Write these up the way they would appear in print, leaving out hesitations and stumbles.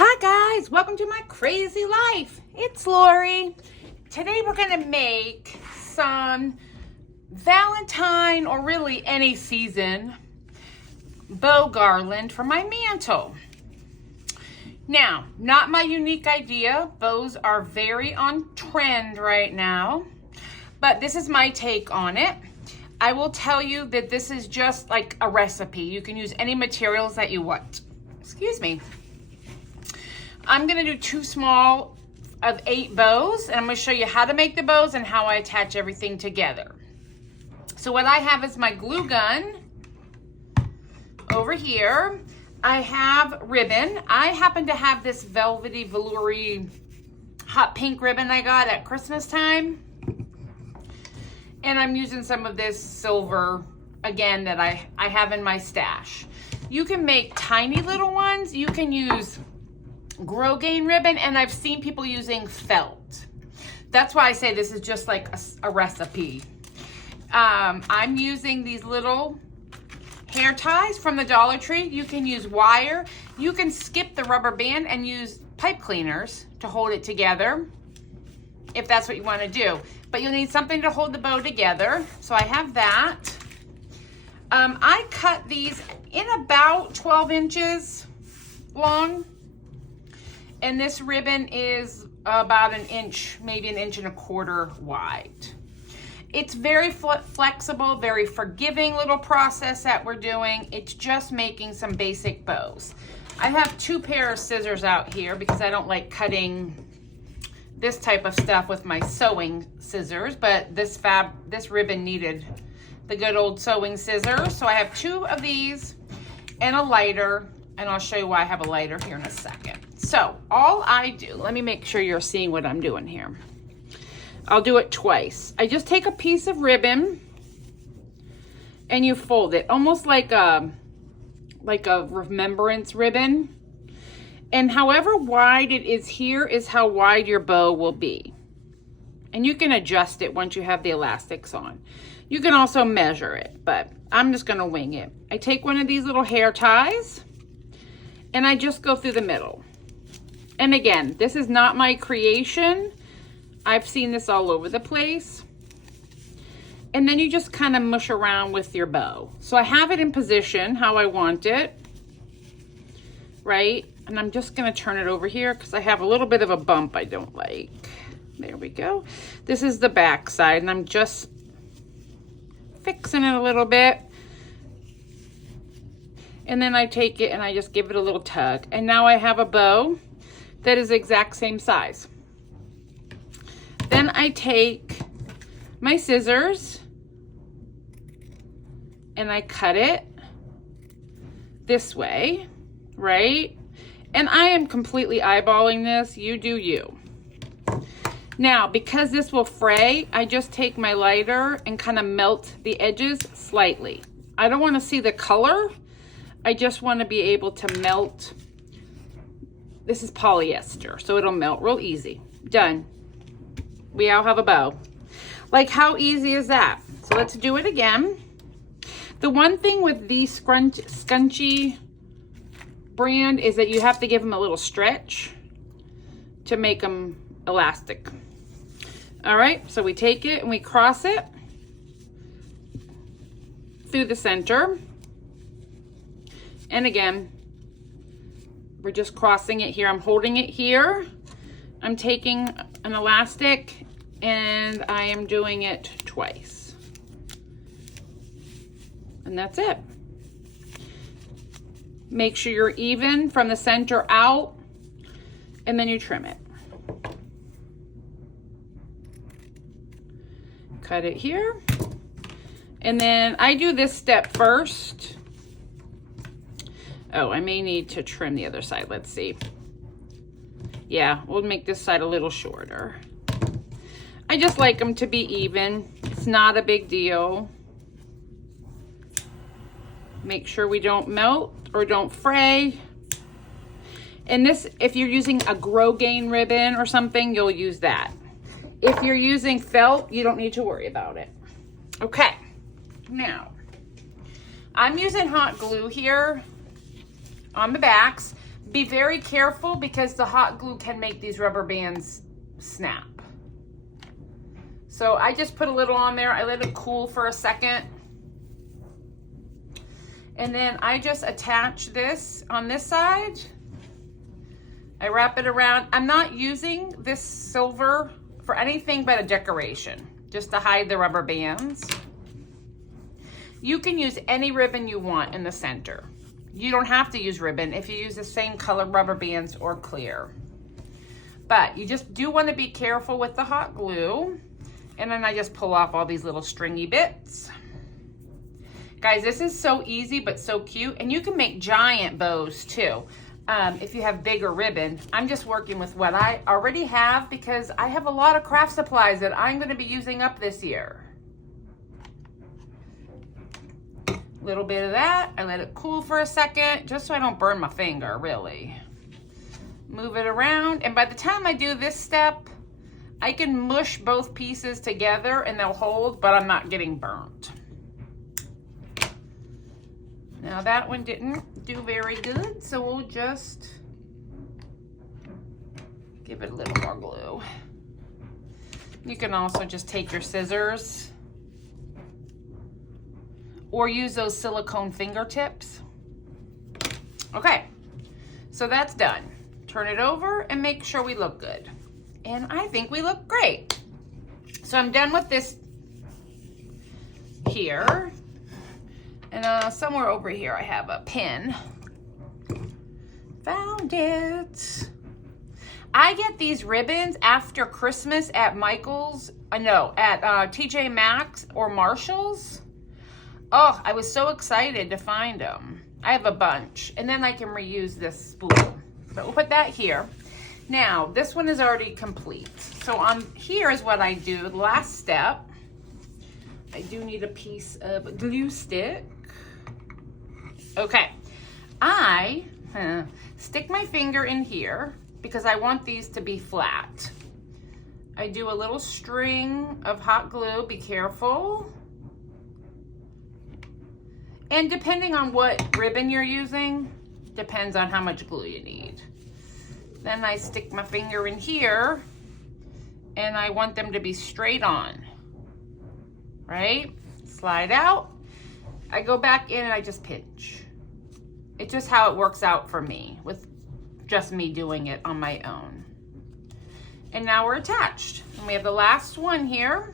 Hi guys, welcome to my crazy life. It's Lori. Today we're gonna make some Valentine, or really any season, bow garland for my mantle. Now, not my unique idea. Bows are very on trend right now, but this is my take on it. I will tell you that this is just like a recipe. You can use any materials that you want. Excuse me. I'm gonna do 2 small of 8 bows, and I'm gonna show you how to make the bows and how I attach everything together. So what I have is my glue gun over here. I have ribbon. I happen to have this velvety, veloury, hot pink ribbon I got at Christmas time. And I'm using some of this silver, again, that I have in my stash. You can make tiny little ones. You can use grosgrain ribbon, and I've seen people using felt. That's why I say this is just like a recipe. I'm using these little hair ties from the Dollar Tree. You can use wire. You can skip the rubber band and use pipe cleaners to hold it together if that's what you want to do. But you'll need something to hold the bow together. So I have that. I cut these in about 12 inches long. And this ribbon is about 1 inch, maybe 1.25 inches wide. It's very flexible, very forgiving little process that we're doing. It's just making some basic bows. I have 2 pair of scissors out here because I don't like cutting this type of stuff with my sewing scissors, but this ribbon needed the good old sewing scissors. So I have 2 of these and a lighter, and I'll show you why I have a lighter here in a second. So all I do, let me make sure you're seeing what I'm doing here. I'll do it twice. I just take a piece of ribbon and you fold it almost like a remembrance ribbon. And however wide it is here is how wide your bow will be. And you can adjust it once you have the elastics on. You can also measure it, but I'm just gonna wing it. I take one of these little hair ties and I just go through the middle. And again, this is not my creation. I've seen this all over the place. And then you just kind of mush around with your bow. So I have it in position how I want it, right? And I'm just gonna turn it over here because I have a little bit of a bump I don't like. There we go. This is the back side, and I'm just fixing it a little bit. And then I take it and I just give it a little tug. And now I have a bow that is the exact same size. Then I take my scissors and I cut it this way, right? And I am completely eyeballing this. You do you. Now, because this will fray, I just take my lighter and kind of melt the edges slightly. I don't want to see the color. I just want to be able to melt. This is polyester, so it'll melt real easy. Done. We all have a bow. Like, how easy is that? So let's do it again. The one thing with these Scunchie brand is that you have to give them a little stretch to make them elastic. All right, so we take it and we cross it through the center. And again, we're just crossing it here. I'm holding it here. I'm taking an elastic and I am doing it twice. And that's it. Make sure you're even from the center out, and then you trim it. Cut it here. And then I do this step first. Oh, I may need to trim the other side. Let's see. Yeah, we'll make this side a little shorter. I just like them to be even. It's not a big deal. Make sure we don't melt or don't fray. And this, if you're using a grosgrain ribbon or something, you'll use that. If you're using felt, you don't need to worry about it. Okay, now I'm using hot glue here on the backs. Be very careful because the hot glue can make these rubber bands snap. So I just put a little on there. I let it cool for a second. And then I just attach this on this side. I wrap it around. I'm not using this silver for anything but a decoration, just to hide the rubber bands. You can use any ribbon you want in the center. You don't have to use ribbon if you use the same color rubber bands or clear. But you just do want to be careful with the hot glue. And then I just pull off all these little stringy bits. Guys, this is so easy but so cute. And you can make giant bows too. If you have bigger ribbon. I'm just working with what I already have because I have a lot of craft supplies that I'm going to be using up this year. Little bit of that. I let it cool for a second just so I don't burn my finger, really. Move it around, and by the time I do this step, I can mush both pieces together and they'll hold, but I'm not getting burnt. Now that one didn't do very good, so we'll just give it a little more glue. You can also just take your scissors or use those silicone fingertips. Okay, so that's done. Turn it over and make sure we look good. And I think we look great. So I'm done with this here. And somewhere over here I have a pin. Found it. I get these ribbons after Christmas at Michael's, at TJ Maxx or Marshall's. Oh, I was so excited to find them. I have a bunch, and then I can reuse this spool. So we'll put that here. Now, this one is already complete. So here is what I do. The last step, I do need a piece of glue stick. Okay, I stick my finger in here because I want these to be flat. I do a little string of hot glue, be careful. And depending on what ribbon you're using, depends on how much glue you need. Then I stick my finger in here and I want them to be straight on, right? Slide out. I go back in and I just pinch. It's just how it works out for me with just me doing it on my own. And now we're attached. And we have the last one here.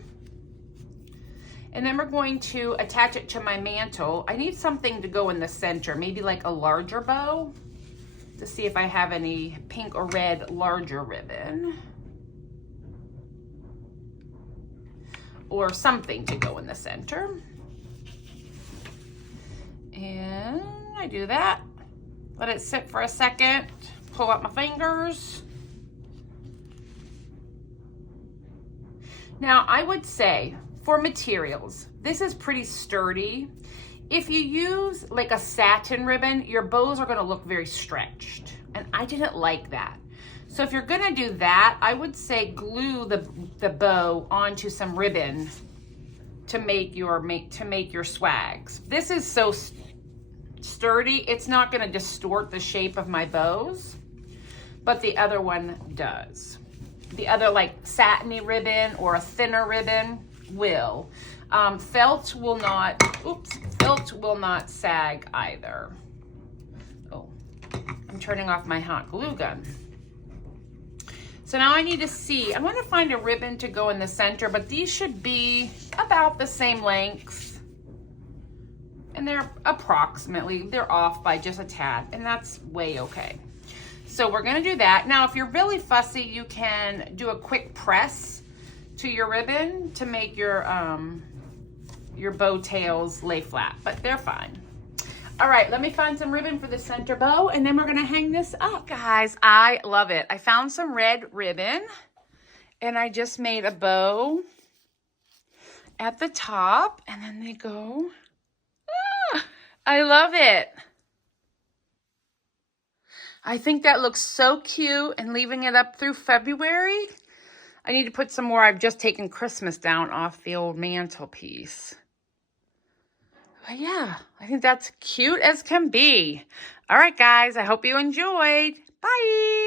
And then we're going to attach it to my mantle. I need something to go in the center, maybe like a larger bow, to see if I have any pink or red larger ribbon. Or something to go in the center. And I do that. Let it sit for a second. Pull up my fingers. Now I would say, for materials, this is pretty sturdy. If you use like a satin ribbon, your bows are gonna look very stretched. And I didn't like that. So if you're gonna do that, I would say glue the bow onto some ribbon to make your swags. This is so sturdy, it's not gonna distort the shape of my bows, but the other one does. The other like satiny ribbon or a thinner ribbon will. Felt will not sag either. Oh, I'm turning off my hot glue gun. So now I need to see, I want to find a ribbon to go in the center, but these should be about the same length. And they're they're off by just a tad, and that's way okay. So we're gonna do that. Now, if you're really fussy, you can do a quick press to your ribbon to make your bow tails lay flat, but they're fine. All right, let me find some ribbon for the center bow, and then we're gonna hang this up. Guys, I love it. I found some red ribbon, and I just made a bow at the top, and then they go. Ah, I love it. I think that looks so cute, and leaving it up through February. I need to put some more. I've just taken Christmas down off the old mantelpiece. But yeah, I think that's cute as can be. All right, guys, I hope you enjoyed. Bye.